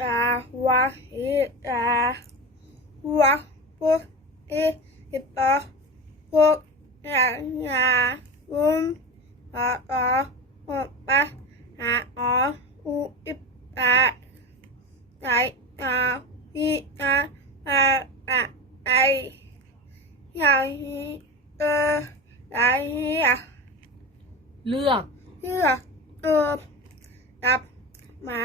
ตาวะอิตาวะปุอิอิปะปุยายาอุมปะปะอุปะหาออุอิปะไตตาวิอาปะปะไอยาฮิเออไออะเลือกเลือกเออกับหมา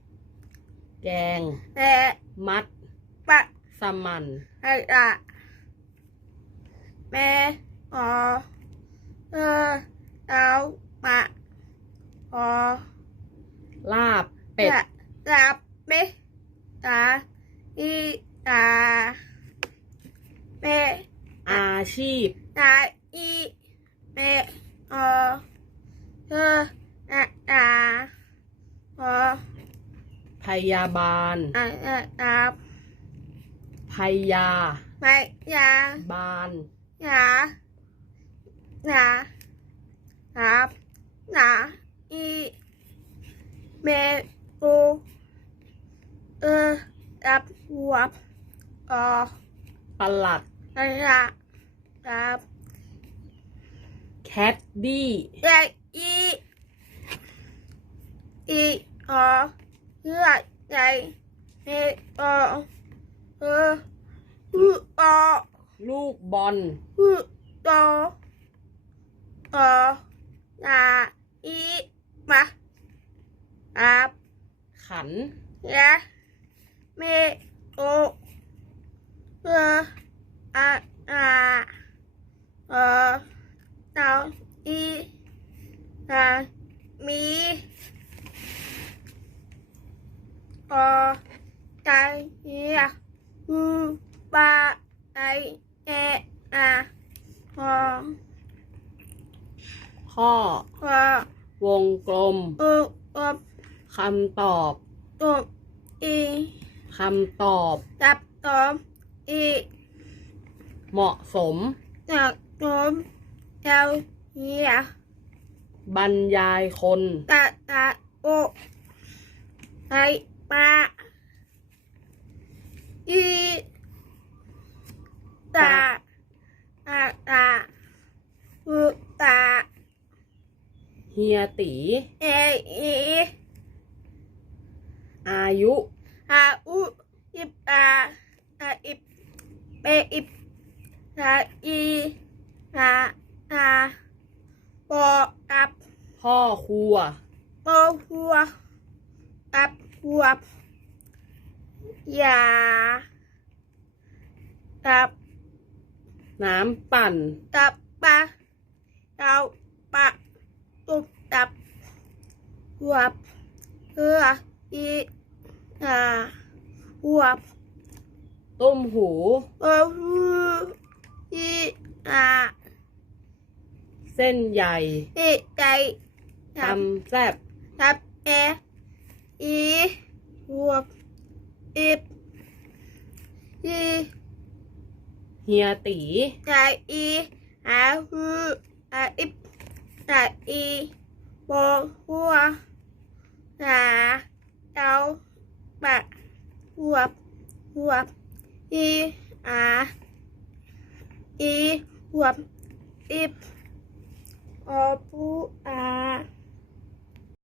แม่โอเออแกง เอเหนียวหวาออปูหวารับแกงและมัดปะสมันให้ละแม่ออเออเอาปะออลาบเป็ดละรับเมตาอีตาแม่อาชีพตาอีแม่ออเอออะตาออ พ ยาบาลอะอะรับพยาไม่ยาบาลหนาหนาหนาหนาอีเมโอเออรับหัวออปลัดระยะรับแคดดี้ใหญ่อีอีออเลือด ใหญ่เมออเอออือออลูกบอลอือโตเออนาอีมาครับขันยะเมโอเอออาอาเออเตาอีนามี เออใจเฮียอือบาไอเออาพอข้อพอวงกลมอุอบคำตอบอุบอีคำตอบจับตอมอีเหมาะสมจับตอมเจ้าเฮียบรรยายคนตาตาโอไอ ปาอีตาตาตาอุตาเฮียตี เออีอายุอาอุอิบตาอาอิบเปอิบตาอีตาตาปอกับพ่อครัว ปอหัวกับ หัวยากับน้ำปั่นกับปะเราปะตุบตับหัวเพื่ออีอาหัวต้มหูเออฮืออีอาเส้นใหญ่อีใจตำแซ่บทับเอ อีหัวอีอีเฮียตีใจอีอาฮืออาอิบใจอีโบหัวหาเจ้าปะหัวหัวอีอาอีหัวอิบอปูอา